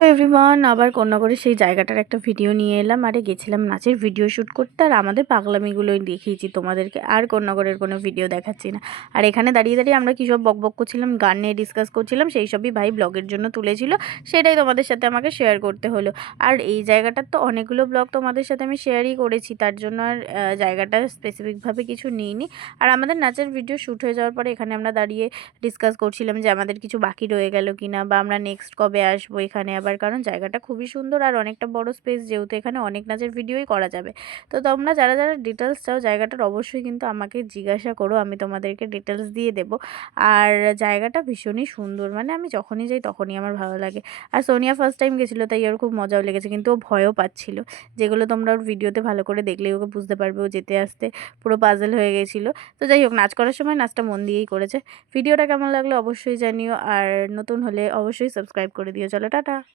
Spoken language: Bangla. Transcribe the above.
এভরিওয়ান, আবার কন্যাগরের সেই জায়গাটার একটা ভিডিও নিয়ে এলাম। আরে গেছিলাম নাচের ভিডিও শ্যুট করতে, আর আমাদের পাগলামিগুলোই দেখিয়েছি তোমাদেরকে, আর কন্যাগরের কোনো ভিডিও দেখাচ্ছি না। আর এখানে দাঁড়িয়ে দাঁড়িয়ে আমরা কী সব বকবক করছিলাম, গান নিয়ে ডিসকাস করছিলাম, সেই সবই ভাই ব্লগের জন্য তুলেছিল, সেটাই তোমাদের সাথে আমাকে শেয়ার করতে হলো। আর এই জায়গাটার তো অনেকগুলো ব্লগ তোমাদের সাথে আমি শেয়ারই করেছি, তার জন্য আর জায়গাটা স্পেসিফিকভাবে কিছু নিইনি। আর আমাদের নাচের ভিডিও শ্যুট হয়ে যাওয়ার পরে এখানে আমরা দাঁড়িয়ে ডিসকাস করছিলাম যে আমাদের কিছু বাকি রয়ে গেল কিনা, বা আমরা নেক্সট কবে আসবো এখানে আবার, কারণ জায়গাটা খুবই সুন্দর আর অনেকটা বড় স্পেস, যেহেতু এখানে অনেক নাচের ভিডিওই করা যাবে। তো তোমরা যারা যারা ডিটেলস চাও জায়গাটার, অবশ্যই কিন্তু আমাকে জিজ্ঞাসা করো, আমি তোমাদেরকে ডিটেলস দিয়ে দেবো। আর জায়গাটা ভীষণই সুন্দর, মানে আমি যখনই যাই তখনই আমার ভালো লাগে। আর সোনিয়া ফার্স্ট টাইম গেছিলো, তাই ওর খুব মজাও লেগেছে, কিন্তু ও ভয়ও পাচ্ছিল, যেগুলো তোমরা ওর ভিডিওতে ভালো করে দেখলেই ওকে বুঝতে পারবে। ও যেতে আসতে পুরো পাজল হয়ে গেছিলো। তো যাই হোক, নাচ করার সময় নাচটা মন দিয়েই করেছে। ভিডিওটা কেমন লাগলো অবশ্যই জানিও, আর নতুন হলে অবশ্যই সাবস্ক্রাইব করে দিও। চলো টাটা।